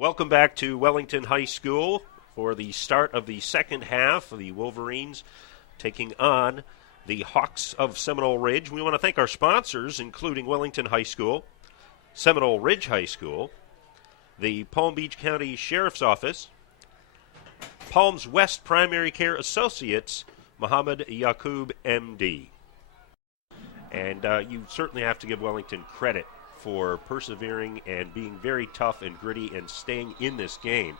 Welcome back to Wellington High School for the start of the second half of the Wolverines taking on the Hawks of Seminole Ridge. We want to thank our sponsors, including Wellington High School, Seminole Ridge High School, the Palm Beach County Sheriff's Office, Palms West Primary Care Associates, Muhammad Yaqub, M.D. And you certainly have to give Wellington credit for persevering and being very tough and gritty and staying in this game.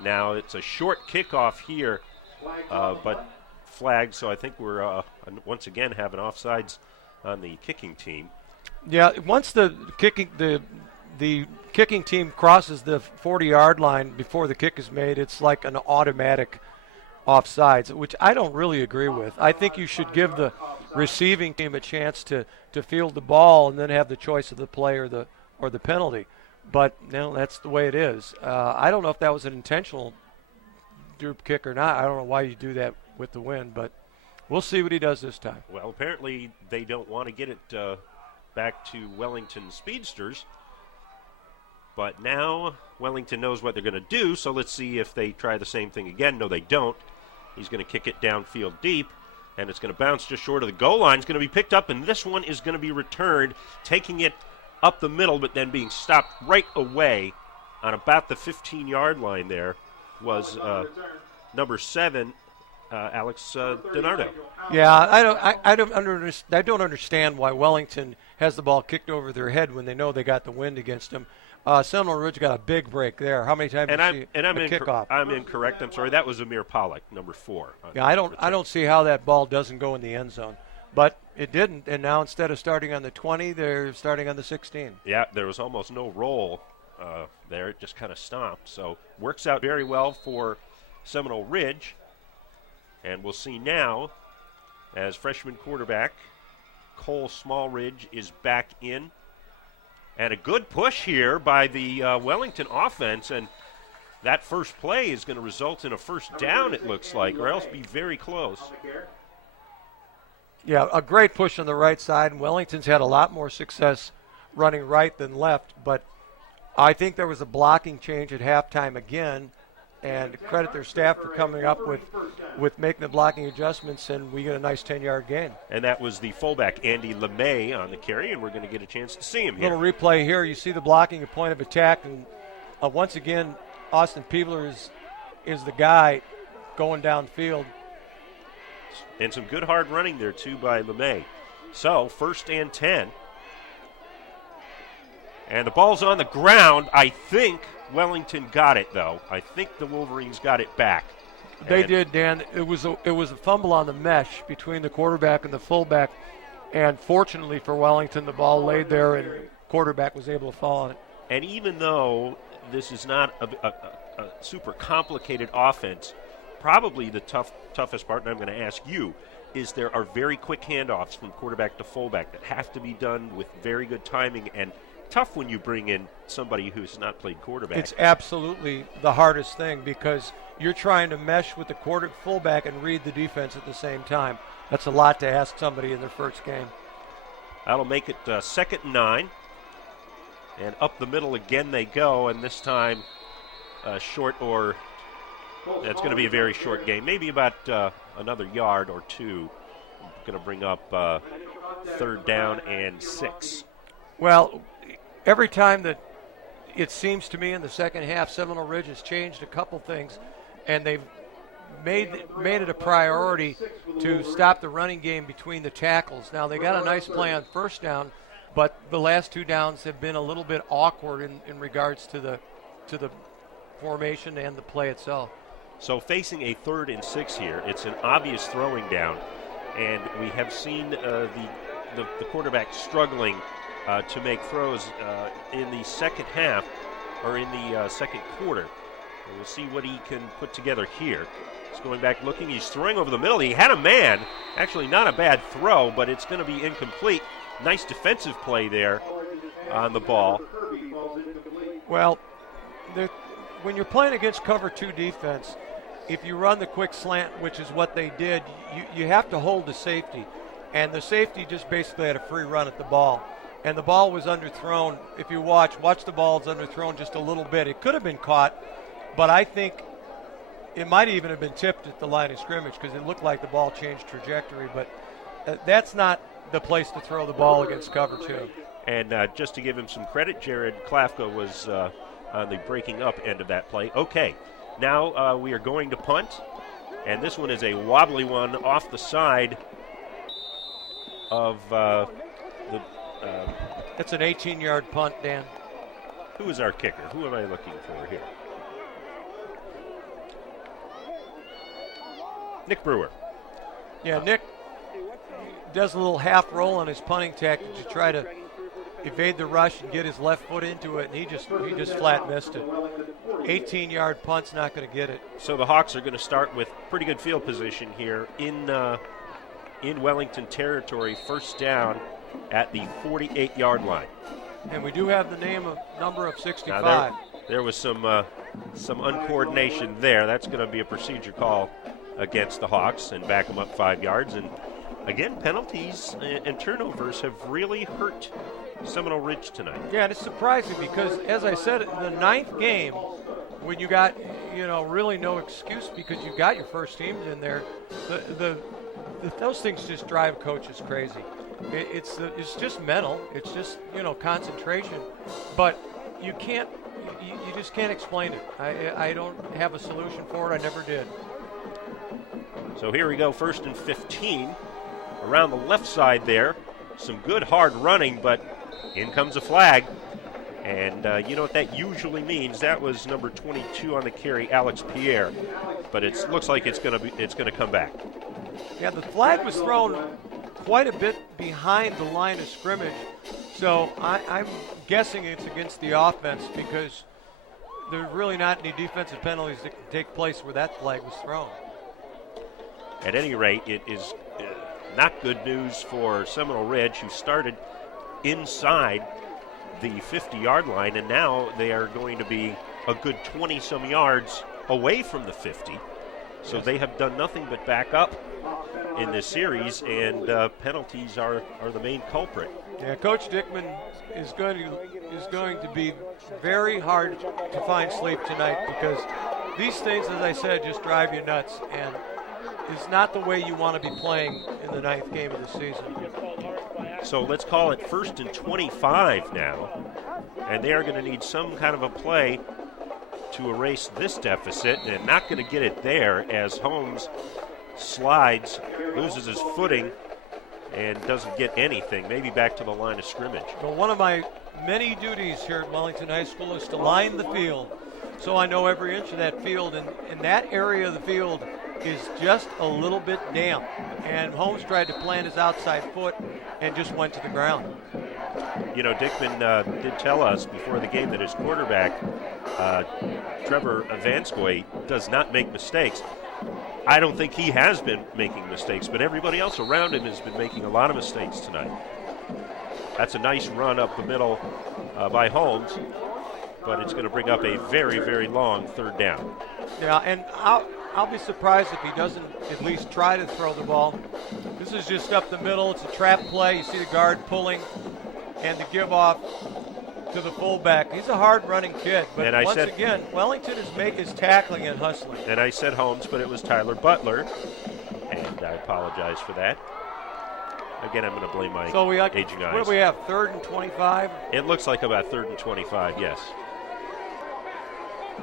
Now, it's a short kickoff here, but flagged, so I think we're once again having offsides on the kicking team. Yeah, once the kicking team crosses the 40-yard line before the kick is made, it's like an automatic offsides, which I don't really agree with. I think you should give the receiving team a chance to field the ball and then have the choice of the play or the penalty. But that's the way it is. I don't know if that was an intentional droop kick or not. I don't know why you do that with the wind, but we'll see what he does this time. Well, apparently they don't want to get it back to Wellington Speedsters. But now Wellington knows what they're going to do, so let's see if they try the same thing again. No, they don't. He's going to kick it downfield deep, and it's going to bounce just short of the goal line. It's going to be picked up, and this one is going to be returned, taking it up the middle, but then being stopped right away on about the 15-yard line there was number 7, Alex DiNardo. Yeah, I don't understand why Wellington has the ball kicked over their head when they know they got the wind against them. Seminole Ridge got a big break there. How many times did she kickoff? I'm incorrect. I'm sorry. That was Amir Pollack, number 4. Yeah, I don't see how that ball doesn't go in the end zone. But it didn't, and now instead of starting on the 20, they're starting on the 16. Yeah, there was almost no roll there. It just kind of stomped. So works out very well for Seminole Ridge. And we'll see now as freshman quarterback Cole Smallridge is back in. And a good push here by the Wellington offense, and that first play is going to result in a first down, it looks like, or else be very close. Yeah, a great push on the right side, and Wellington's had a lot more success running right than left, but I think there was a blocking change at halftime again, and credit their staff for coming up with making the blocking adjustments, and we get a nice 10-yard gain. And that was the fullback, Andy LeMay, on the carry, and we're going to get a chance to see him here. Little replay here. You see the blocking at point of attack, and once again, Austin Peebler is the guy going downfield. And some good hard running there, too, by LeMay. So, 1st and 10. And the ball's on the ground. I think Wellington got it, though. I think the Wolverines got it back. They did, Dan. It was a fumble on the mesh between the quarterback and the fullback, and fortunately for Wellington, the ball laid there and quarterback was able to fall on it. And even though this is not a super complicated offense, probably the toughest part, and I'm going to ask you, is there are very quick handoffs from quarterback to fullback that have to be done with very good timing, and tough when you bring in somebody who's not played quarterback. It's absolutely the hardest thing because you're trying to mesh with the fullback and read the defense at the same time. That's a lot to ask somebody in their first game. That'll make it 2nd and 9. And up the middle again they go, and this time short, or it's going to be a very short game. Maybe about another yard or two. Going to bring up 3rd down and 6. Well, every time that it seems to me in the second half, Seminole Ridge has changed a couple things, and they've made it a priority to stop the running game between the tackles. Now, they got a nice play on 1st down, but the last 2 downs have been a little bit awkward in regards to the formation and the play itself. So facing a 3rd and 6 here, it's an obvious throwing down, and we have seen the quarterback struggling to make throws in the second half, or in the second quarter. And we'll see what he can put together here. He's going back looking. He's throwing over the middle. He had a man. Actually, not a bad throw, but it's going to be incomplete. Nice defensive play there on the ball. Well, when you're playing against cover 2 defense, if you run the quick slant, which is what they did, you have to hold the safety. And the safety just basically had a free run at the ball. and the ball was underthrown. If you watch the ball is underthrown just a little bit. It could have been caught, but I think it might even have been tipped at the line of scrimmage because it looked like the ball changed trajectory. But that's not the place to throw the ball against cover two. And just to give him some credit, Jared Klafka was on the breaking up end of that play. Okay, now we are going to punt, and this one is a wobbly one off the side of the. It's an 18-yard punt, Dan. Who is our kicker? Who am I looking for here? Nick Brewer. Yeah, Nick does a little half roll on his punting tactic to try to evade the rush and get his left foot into it, and he just flat missed it. 18-yard punt's not going to get it. So the Hawks are going to start with pretty good field position here in Wellington territory, first down at the 48-yard line. And we do have the number of 65. Now there was some uncoordination there. That's going to be a procedure call against the Hawks and back them up 5 yards. And again, penalties and turnovers have really hurt Seminole Ridge tonight. Yeah, and it's surprising because, as I said, in the ninth game, when you got really no excuse because you got your first teams in there, those things just drive coaches crazy. It's just mental. It's just concentration, but you just can't explain it. I don't have a solution for it. I never did. So here we go, first and 15 around the left side there. Some good hard running, but in comes a flag, and you know what that usually means. That was number 22 on the carry, Alex Pierre, but it looks like it's going to come back. Yeah, the flag was thrown quite a bit behind the line of scrimmage, so I'm guessing it's against the offense because there's really not any defensive penalties that can take place where that flag was thrown. At any rate, it is not good news for Seminole Ridge, who started inside the 50-yard line, and now they are going to be a good 20-some yards away from the 50. So they have done nothing but back up in this series, and penalties are the main culprit. Yeah, Coach Dickman is going to be very hard to find sleep tonight because these things, as I said, just drive you nuts, and it's not the way you want to be playing in the ninth game of the season. So let's call it first and 25 now, and they are going to need some kind of a play to erase this deficit, and not going to get it there as Holmes slides, loses his footing, and doesn't get anything, maybe back to the line of scrimmage. Well, one of my many duties here at Wellington High School is to line the field, so I know every inch of that field, and that area of the field is just a little bit damp, and Holmes tried to plant his outside foot and just went to the ground. You know, Dickman did tell us before the game that his quarterback, Trevor Vanskoy, does not make mistakes. I don't think he has been making mistakes, but everybody else around him has been making a lot of mistakes tonight. That's a nice run up the middle by Holmes, but it's going to bring up a very, very long third down. Yeah, and I'll be surprised if he doesn't at least try to throw the ball. This is just up the middle. It's a trap play. You see the guard pulling and the give off to the fullback. He's a hard-running kid, but once again, Wellington is tackling and hustling. And I said Holmes, but it was Tyler Butler, and I apologize for that. Again, I'm going to blame my aging eyes. What do we have, 3rd and 25? It looks like about 3rd and 25, yes.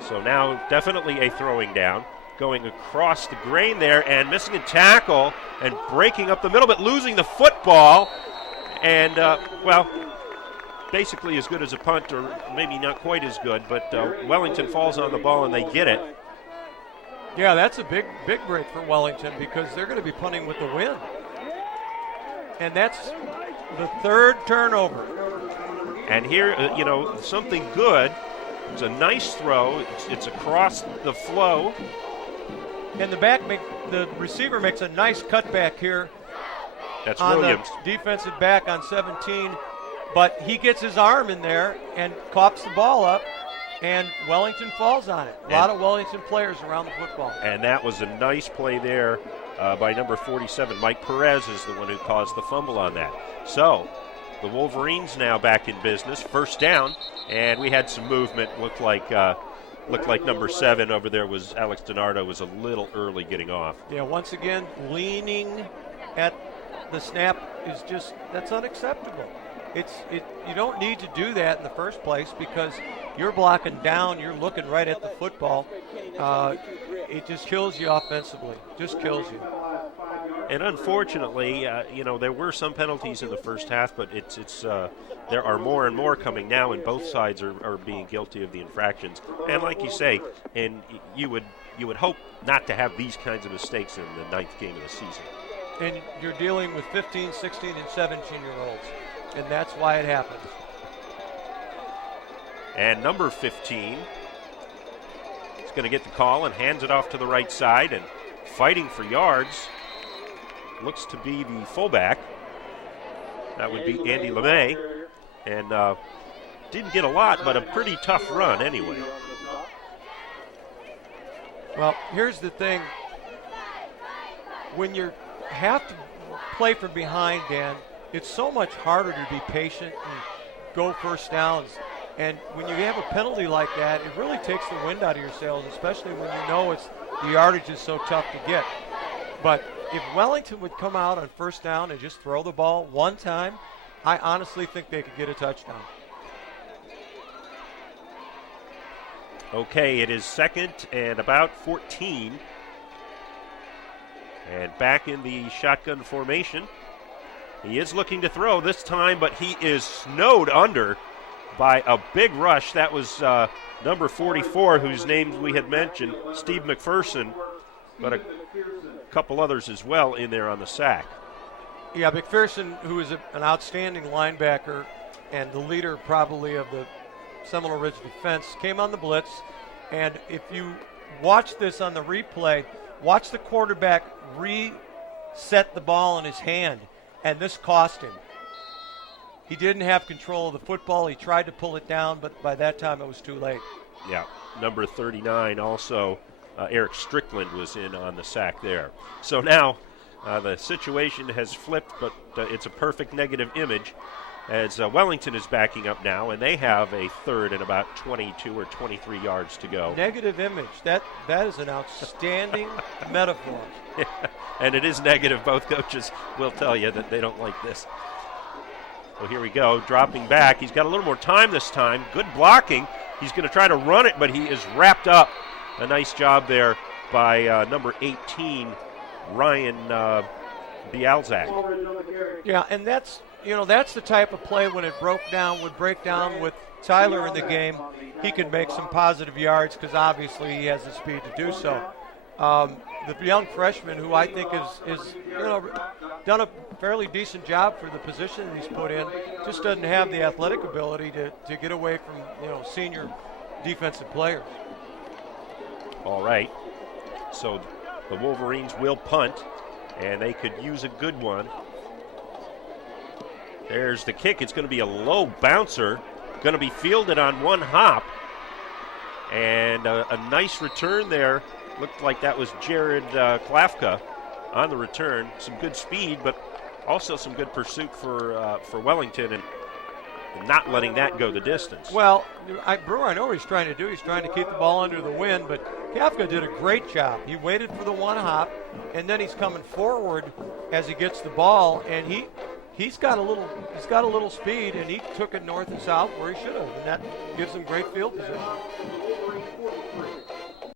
So now definitely a throwing down. Going across the grain there and missing a tackle and breaking up the middle, but losing the football. And, basically as good as a punt, or maybe not quite as good, but Wellington falls on the ball and they get it. Yeah, that's a big break for Wellington because they're going to be punting with the wind. And that's the 3rd turnover. And here, something good. It's a nice throw. It's across the flow. And the receiver makes a nice cutback here. That's Williams. The defensive back on 17. But he gets his arm in there and coughs the ball up, and Wellington falls on it. A lot of Wellington players around the football. And that was a nice play there by number 47. Mike Perez is the one who caused the fumble on that. So the Wolverines now back in business. First down, and we had some movement. Looked like number 7 over there was Alex DiNardo was a little early getting off. Yeah, once again, leaning at the snap is just, that's unacceptable. You don't need to do that in the first place because you're blocking down, you're looking right at the football. It just kills you offensively, just kills you. And unfortunately, there were some penalties in the first half, but there are more and more coming now, and both sides are being guilty of the infractions. And like you say, and you would hope not to have these kinds of mistakes in the 9th game of the season. And you're dealing with 15, 16, and 17-year-olds, and that's why it happens. And number 15 is going to get the call and hands it off to the right side, and fighting for yards looks to be the fullback. That would be Andy LeMay. And didn't get a lot, but a pretty tough run anyway. Well, here's the thing. When you have to play from behind, Dan, it's so much harder to be patient and go first downs. And when you have a penalty like that, it really takes the wind out of your sails, especially when you know the yardage is so tough to get. But if Wellington would come out on first down and just throw the ball one time, I honestly think they could get a touchdown. Okay, it is 2nd and about 14. And back in the shotgun formation. He is looking to throw this time, but he is snowed under by a big rush. That was number 44, whose names we had mentioned, Steve McPherson, but a couple others as well in there on the sack. Yeah, McPherson, who is an outstanding linebacker and the leader probably of the Seminole Ridge defense, came on the blitz. And if you watch this on the replay, watch the quarterback reset the ball in his hand, and this cost him. He didn't have control of the football. He tried to pull it down, but by that time it was too late. Yeah, number 39 also, Eric Strickland was in on the sack there. So now the situation has flipped, but it's a perfect negative image as Wellington is backing up now, and they have a 3rd and about 22 or 23 yards to go. Negative image. That is an outstanding metaphor. Yeah, and it is negative. Both coaches will tell you that they don't like this. So here we go, dropping back. He's got a little more time this time. Good blocking. He's going to try to run it, but he is wrapped up. A nice job there by number 18, Ryan Bialzak. Yeah, and that's the type of play when it would break down with Tyler in the game. He can make some positive yards because obviously he has the speed to do so. The young freshman, who I think is done a fairly decent job for the position he's put in, just doesn't have the athletic ability to get away from senior defensive players. All right, so the Wolverines will punt, and they could use a good one. There's the kick. It's going to be a low bouncer, going to be fielded on one hop, and a nice return there. Looked like that was Jared Klafka on the return. Some good speed, but also some good pursuit for Wellington, and not letting that go the distance. Well, Brewer, I know what he's trying to do. He's trying to keep the ball under the wind, but Klafka did a great job. He waited for the one hop, and then he's coming forward as he gets the ball, and he's got a little speed, and he took it north and south where he should have, and that gives him great field position.